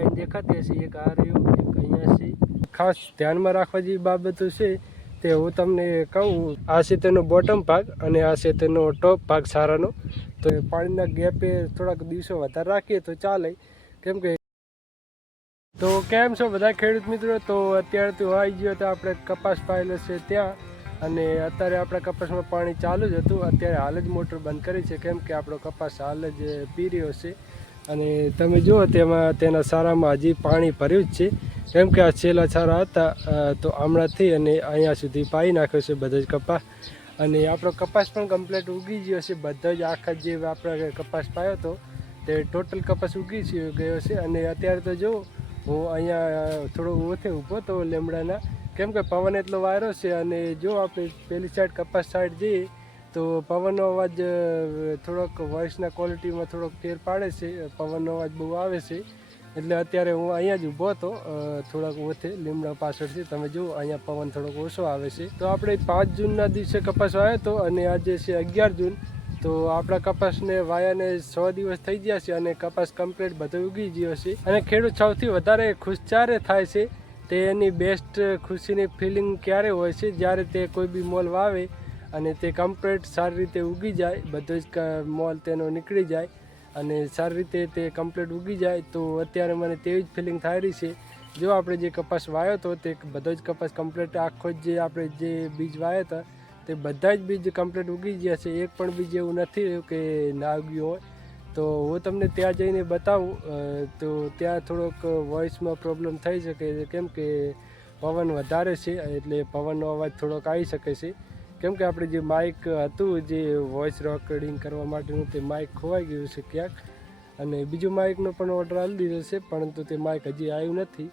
Line દેખાતી હશે, એક આ રહ્યું, એક અહીંયા છે. ખાસ ધ્યાનમાં રાખવા જેવી બાબતો છે તે હું તમને કહું. આ છે તેનો બોટમ ભાગ અને આ છે તેનો ટોપ ભાગ સારાનો. તો પાણીના ગેપે થોડાક દિવસો વધારે રાખીએ તો ચાલે. કેમ કે તો કેમ છો બધા ખેડૂત મિત્રો? તો અત્યારે તો આવી ગયો તો આપણે કપાસ પાયેલો છે ત્યાં, અને અત્યારે આપણા કપાસમાં પાણી ચાલુ જ હતું. અત્યારે હાલ જ મોટર બંધ કરી છે, કેમ કે આપણો કપાસ હાલ જ પી રહ્યો છે. અને તમે જુઓ તેમાં તેના સારામાં હજી પાણી ભર્યું જ છે, કેમ કે આ છેલ્લા સારા હતા તો હમણાંથી અને અહીંયા સુધી પાઈ નાખ્યો છે બધા જ કપાસ. અને આપણો કપાસ પણ કમ્પ્લીટ ઉગી ગયો છે. બધા જ આખા જે આપણે કપાસ પાયો હતો તે ટોટલ કપાસ ઉગી ગયો છે. અને અત્યારે તો જો હું અહીંયા થોડો ઓછે ઊભો તો લીમડાના, કેમ કે પવન એટલો વાયરો છે. અને જો આપણે પેલી સાઈડ કપાસ સાઈડ જઈએ તો પવનનો અવાજ થોડોક વોઇસના ક્વોલિટીમાં થોડોક ફેર પાડે છે. પવનનો અવાજ બહુ આવે છે, એટલે અત્યારે હું અહીંયા જ ઊભો હતો થોડાક ઓછે લીમડા પાછળથી. તમે જુઓ અહીંયા પવન થોડોક ઓછો આવે છે. તો આપણે 5 જૂનના દિવસે કપાસ વાવ્યો હતો અને આજે છે 11 જૂન. તો આપણા કપાસને વાયાને 100 દિવસ થઈ ગયા છે અને કપાસ કમ્પ્લીટ બધો ઉગી ગયો છે. અને ખેડૂત સૌથી વધારે ખુશ ત્યારે થાય છે, તે એની બેસ્ટ ખુશીની ફિલિંગ ક્યારે હોય છે? જ્યારે તે કોઈ બી મોલ વાવે અને તે કમ્પ્લીટ સારી રીતે ઉગી જાય, બધો જ મોલ તેનો નીકળી જાય અને સારી રીતે તે કમ્પ્લીટ ઉગી જાય. તો અત્યારે મને તેવી જ ફિલિંગ થઈ રહી છે. જો આપણે જે કપાસ વાવ્યો હતો તે બધો જ કપાસ કમ્પ્લીટ આખો જ જે આપણે જે બીજ વાવ્યા હતા તે બધા જ બીજ કમ્પ્લીટ ઉગી ગયા છે. એક પણ બીજ એવું નથી રહ્યું કે ના ઉગ્યું હોય. તો હું તમને ત્યાં જઈને બતાવું. તો ત્યાં થોડોક વોઇસમાં પ્રોબ્લેમ થઈ શકે છે, કેમ કે પવન વધારે છે એટલે પવનનો અવાજ થોડોક આવી શકે છે. કેમ કે આપણે જે માઇક હતું જે વોઇસ રેકોર્ડિંગ કરવા માટેનું તે માઇક ખોવાઈ ગયું છે ક્યાંક, અને બીજું માઇકનો પણ ઓર્ડર આપી દીધો છે, પરંતુ તે માઇક હજી આવ્યું નથી.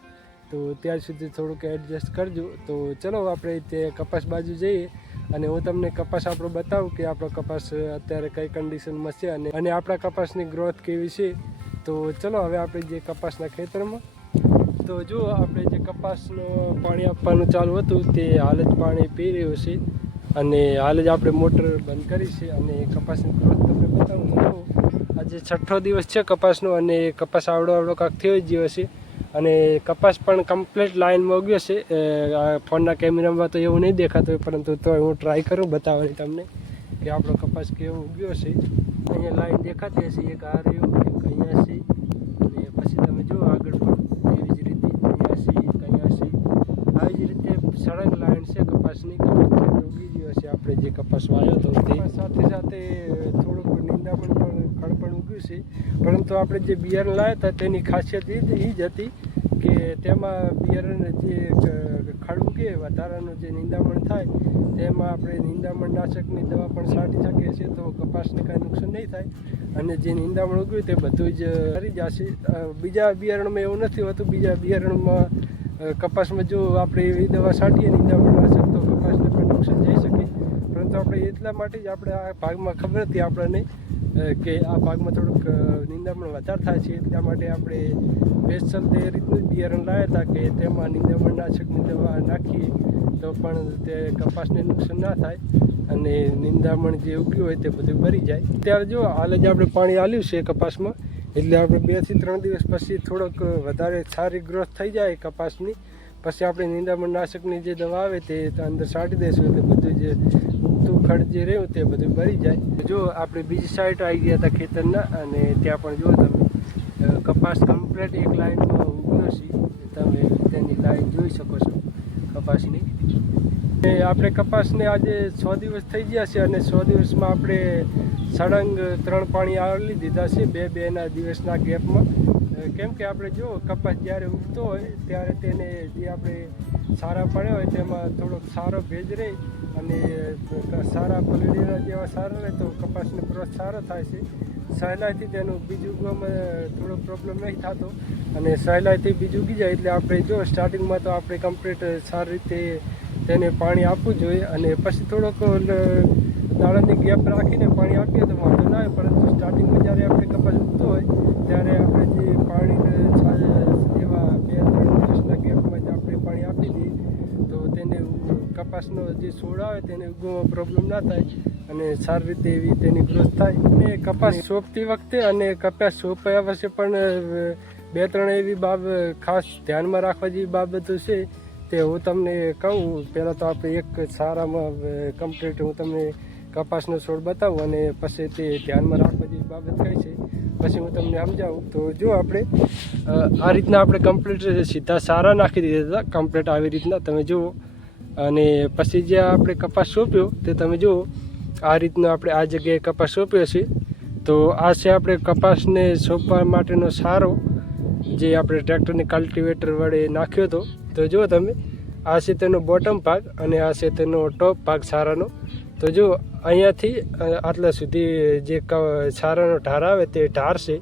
તો ત્યાં સુધી થોડુંક એડજસ્ટ કરજો. તો ચલો આપણે તે કપાસ બાજુ જઈએ અને હું તમને કપાસ આપણો બતાવું કે આપણો કપાસ અત્યારે કઈ કન્ડિશનમાં છે અને આપણા કપાસની ગ્રોથ કેવી છે. તો ચલો હવે આપણે જે કપાસના ખેતરમાં, તો જો આપણે જે કપાસનું પાણી આપવાનું ચાલુ હતું તે હાલ જ પાણી પી રહ્યું છે અને હાલ જ આપણે મોટર બંધ કરી છે. અને કપાસની ગ્રોથ તમને બતાવું તો આજે 6થો દિવસ છે કપાસનો અને કપાસ આવડો કાંક થયો જ ગયો છે. અને કપાસ પણ કમ્પ્લીટ લાઇનમાં ઉગ્યો છે. ફોનના કેમેરામાં તો એવું નહીં દેખાતું, પરંતુ તો હું ટ્રાય કરું બતાવવાની તમને કે આપણો કપાસ કેવો ઉગ્યો છે. અહીંયા લાઈન દેખાતી હશે, એક આ રહ્યું, એક અહીંયા છે, અને પછી તમે જુઓ આગળ પણ એવી જ રીતે અહીંયા છે, એક અહીંયા છે. આવી જ રીતે સળંગ લાઈન છે કપાસની. કમ્પ્લીટ ઉગી ગયો છે આપણે જે કપાસ વાવ્યો હતો તે. સાથે સાથે થોડુંક નિંદામણ પણ ખડ પણ ઉગ્યું છે. પરંતુ આપણે જે બિયારણ લાવ્યા હતા તેની ખાસિયત એ જ હતી કે તેમાં બિયારણ જે ખડ ઉગે વધારાનું જે નિંદામણ થાય તેમાં આપણે નિંદામણ નાશકની દવા પણ છાંટી શકીએ છીએ, તો કપાસને કાંઈ નુકસાન નહીં થાય. અને જે નિંદામણ ઉગ્યું તે બધું જ કરી જશે. બીજા બિયારણમાં એવું નથી હોતું. બીજા બિયારણમાં કપાસમાં જો આપણે એવી દવા છાંટીએ નિંદામણ નાશક તો કપાસને પણ નુકસાન જઈ શકે. પરંતુ આપણે એટલા માટે જ આપણે આ ભાગમાં ખબર હતી આપણને કે આ ભાગમાં થોડુંક નિંદામણ વધારે થાય છે, એટલા માટે આપણે સ્પેશિયલ તે રીતનું જ બિયારણ લાવ્યા હતા કે તેમાં નિંદામણ નાશકની દવા નાખીએ તો પણ તે કપાસને નુકસાન ના થાય અને નિંદામણ જે ઉગ્યું હોય તે બધું ભરી જાય. ત્યારે જો હાલ જ આપણે પાણી આલ્યું છે કપાસમાં, એટલે આપણે 2 થી 3 દિવસ પછી થોડોક વધારે સારી ગ્રોથ થઈ જાય કપાસની. પછી આપણે નિંદામણ નાશકની જે દવા આવે તે અંદર છાંટી દઈશું એટલે બધું જે ઉગતું ખડ જે રહ્યું તે બધું ભરી જાય. જો આપણે બીજી સાઈડ આવી ગયા હતા ખેતરના, અને ત્યાં પણ જો તમે કપાસ કમ્પ્લીટ એક લાઈનમાં ઉગ્યો છે. તમે તેની લાઈન જોઈ શકો છો કપાસની. આપણે કપાસને આજે 100 દિવસ થઈ ગયા છે અને 100 દિવસમાં આપણે સળંગ 3 પાણી આવરી દીધા છે 2-2ના દિવસના ગેપમાં. કેમ કે આપણે જો કપાસ જ્યારે ઉગતો હોય ત્યારે તેને જે આપણે સારા પડ્યા હોય તેમાં થોડોક સારો ભેજ રહે અને સારા પલળેલા જેવા સારા રહે તો કપાસનો ગ્રોથ સારો થાય છે. સહેલાઈથી તેનું બીજ ઉગવામાં થોડો પ્રોબ્લેમ નહીં થતો અને સહેલાઈથી બીજ ઉગી જાય. એટલે આપણે જો સ્ટાર્ટિંગમાં તો આપણે કમ્પ્લીટ સારી રીતે તેને પાણી આપવું જોઈએ અને પછી થોડોક દાણાની ગેપ રાખીને પાણી આપીએ તો વાંધો ના આવે. પરંતુ સ્ટાર્ટિંગમાં જ્યારે આપણે કપાસ ઉગતો હોય ત્યારે આપણે જે પાણી એવા 2-3 દિવસના ગેપમાં જ આપણે પાણી આપી દઈએ તો તેને કપાસનો જે છોડ આવે તેને ઉગવામાં પ્રોબ્લેમ ના થાય અને સારી રીતે એવી તેની ગ્રોથ થાય. અને કપાસ સોંપતી વખતે અને કપાસ સોંપ્યા પછી પણ 2-3 એવી ખાસ ધ્યાનમાં રાખવા જેવી બાબતો છે તે હું તમને કહું. પહેલાં તો આપણે એક સારામાં કમ્પ્લીટ હું તમને કપાસનો છોડ બતાવું અને પછી તે ધ્યાનમાં રાખવા જેવી બાબત કઈ છે પછી હું તમને સમજાવું. તો જો આપણે આ રીતના આપણે કમ્પ્લીટ સીધા સારા નાખી દીધા હતા કમ્પ્લીટ આવી રીતના તમે જુઓ. અને પછી જે આપણે કપાસ સોંપ્યો તે તમે જુઓ આ રીતનો આપણે આ જગ્યાએ કપાસ સોંપ્યો છે. તો આ છે આપણે કપાસને સોંપવા માટેનો સારો જે આપણે ટ્રેક્ટરની કલ્ટિવેટર વડે નાખ્યો હતો. તો જુઓ તમે આ છે તેનો બોટમ ભાગ અને આ છે તેનો ટોપ ભાગ સારાનો. તો જો અહીંયાથી આટલા સુધી જે સારાનો ઢાર આવે તે ઢાર છે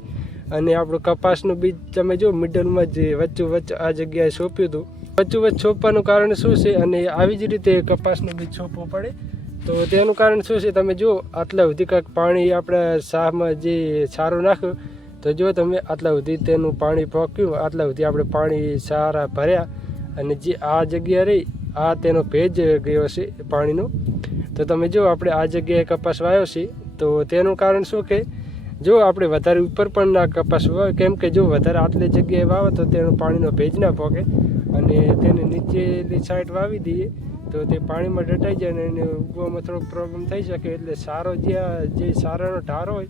અને આપણું કપાસનું બીજ તમે જો મિડલમાં જે વચ્ચે આ જગ્યાએ સોંપ્યું હતું. વચ્ચે સોંપવાનું કારણ શું છે અને આવી જ રીતે કપાસનું બીજ સોંપવું પડે. તો તેનું કારણ શું છે તમે જો આટલા સુધી કાંઈક પાણી આપણા શાહમાં જે સારું નાખ્યું તો જો તમે આટલા સુધી તેનું પાણી પોક્યું આટલા સુધી આપણે પાણી સારા ભર્યા અને જે આ જગ્યા રહી આ તેનો ભેજ ગયો છે પાણીનો. તો તમે જો આપણે આ જગ્યાએ કપાસ વાવ્યો છે તો તેનું કારણ શું કે જો આપણે વધારે ઉપર પણ ના કપાસ વાવે કેમ કે જો વધારે આટલી જગ્યાએ વાવે તો તેનો પાણીનો ભેજ ના પોકે અને તેને નીચેની સાઈડ વાવી દઈએ તો તે પાણીમાં દટાઈ જાય અને એને ઉગવામાં થોડોક પ્રોબ્લેમ થઈ શકે. એટલે સારો જે સારાનો ઢાર હોય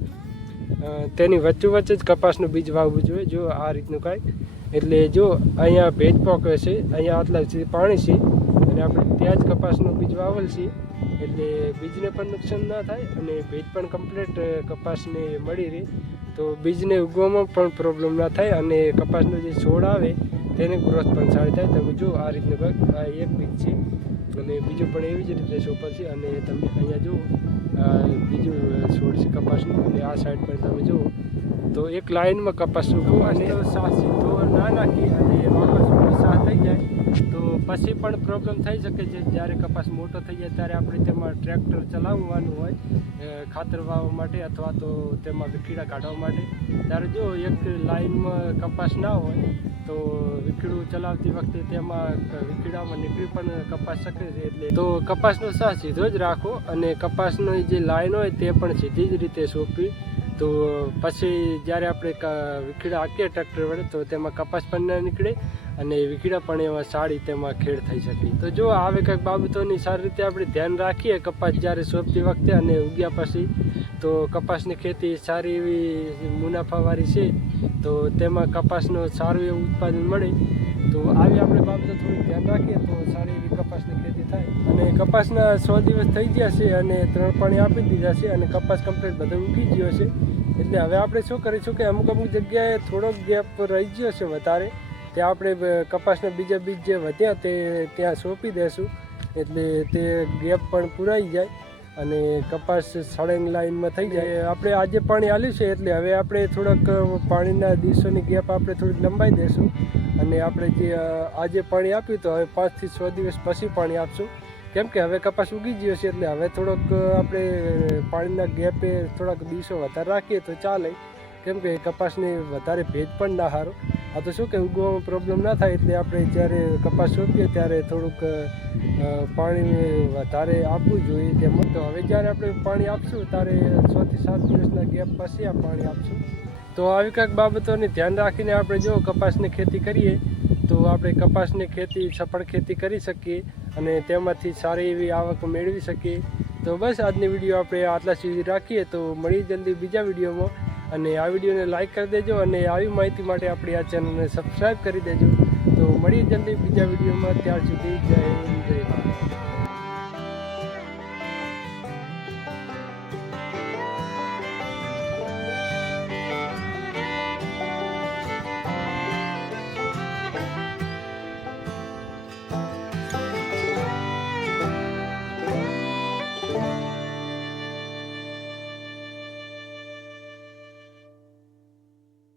તેની વચ્ચે જ કપાસનું બીજ વાવવું જોઈએ. જો આ રીતનું કાંઈ એટલે જો અહીંયા ભેજ પોકે છે અહીંયા આટલા સુધી પાણી છે અને આપણે ત્યાં જ કપાસનું બીજ વાવેલ છે એટલે બીજને પણ નુકસાન ના થાય અને ભેજ પણ કમ્પ્લીટ કપાસને મળી રહે તો બીજને ઉગવામાં પણ પ્રોબ્લેમ ના થાય અને કપાસનો જે છોડ આવે તેની ગ્રોથ પણ સારી થાય. તમે જો આ રીતનું કંઈક આ એક બીજ છે અને બીજું પણ એવી જ રીતે સોંપર છે અને તમે અહીંયા જુઓ બીજું છોડ છે કપાસનું અને આ સાઈડ પર તમે જુઓ તો એક લાઇનમાં કપાસ ઉગવો અને સાહ સીધો ના નાખી અને વાપસ સાહ થઈ જાય તો પછી પણ પ્રોબ્લેમ થઈ શકે છે. જ્યારે કપાસ મોટો થઈ જાય ત્યારે આપણે તેમાં ટ્રેક્ટર ચલાવવાનું હોય ખાતર વાવવા માટે અથવા તો તેમાં વિખીડા કાઢવા માટે. ત્યારે જો એક લાઇનમાં કપાસ ના હોય તો વિખીડું ચલાવતી વખતે તેમાં વિખીડામાં નીકળી પણ કપાસ શકે છે. એટલે તો કપાસનો સાહ સીધો જ રાખો અને કપાસની જે લાઈન હોય તે પણ સીધી જ રીતે સોંપવી. તો પછી જ્યારે આપણે વિખીડા હાંકીએ ટ્રેક્ટર વડે તો તેમાં કપાસ પણ ન નીકળે અને વિખીડા પણ એમાં સારી તેમાં ખેડ થઈ શકે. તો જો આવી કંઈક બાબતોની સારી રીતે આપણે ધ્યાન રાખીએ કપાસ જ્યારે સોંપતી વખતે અને ઉગ્યા પછી તો કપાસની ખેતી સારી એવી મુનાફાવાળી છે તો તેમાં કપાસનું સારું એવું ઉત્પાદન મળે. તો આવી આપણે બાબતો થોડી ધ્યાન રાખીએ તો સારી એવી કપાસની ખેતી થાય. અને કપાસના 100 દિવસ થઈ ગયા છે અને 3 પાણી આપી દીધા છે અને કપાસ કમ્પ્લીટ બધો ઉગી ગયો છે. એટલે હવે આપણે શું કરીશું કે અમુક જગ્યાએ થોડોક ગેપ રહી ગયો છે વધારે ત્યાં આપણે કપાસના બીજા બીજ જે વધ્યા તે ત્યાં સોંપી દેશું એટલે તે ગેપ પણ પૂરાઈ જાય અને કપાસ સળંગ લાઈનમાં થઈ જાય. આપણે આજે પાણી આલ્યું છે એટલે હવે આપણે થોડાક પાણીના દિવસોની ગેપ આપણે થોડીક લંબાઈ દેશું અને આપણે જે આજે પાણી આપ્યું તો હવે 5 થી 6 દિવસ પછી પાણી આપશું કેમ કે હવે કપાસ ઉગી ગયો છે. એટલે હવે થોડોક આપણે પાણીના ગેપે થોડાક દિવસો વધારે રાખીએ તો ચાલે કેમ કે કપાસને વધારે ભેજ પણ ના સારું. આ તો શું કે ઉગવામાં પ્રોબ્લેમ ના થાય એટલે આપણે જ્યારે કપાસ સોંપીએ ત્યારે થોડુંક પાણી વધારે આપવું જોઈએ તેમાં. તો હવે જ્યારે આપણે પાણી આપશું ત્યારે 6 થી 7 દિવસના ગેપ પછી આ પાણી આપશું. તો આવી કંઈક બાબતોને ધ્યાન રાખીને આપણે જો કપાસની ખેતી કરીએ તો આપણે કપાસની ખેતી સફળ ખેતી કરી શકીએ અને તેમાંથી સારી એવી આવક મેળવી શકીએ. તો બસ આજની વિડીયો આપણે આટલા સુધી રાખીએ તો મળીએ જલ્દી બીજા વિડીયોમાં અને આ વિડીયોને લાઇક કરી દેજો અને આવી માહિતી માટે આપણી આ ચેનલને સબસ્ક્રાઈબ કરી દેજો. તો મળીએ જલ્દી બીજા વિડીયોમાં. ત્યાર સુધી જય હિન્દ જય ભારત.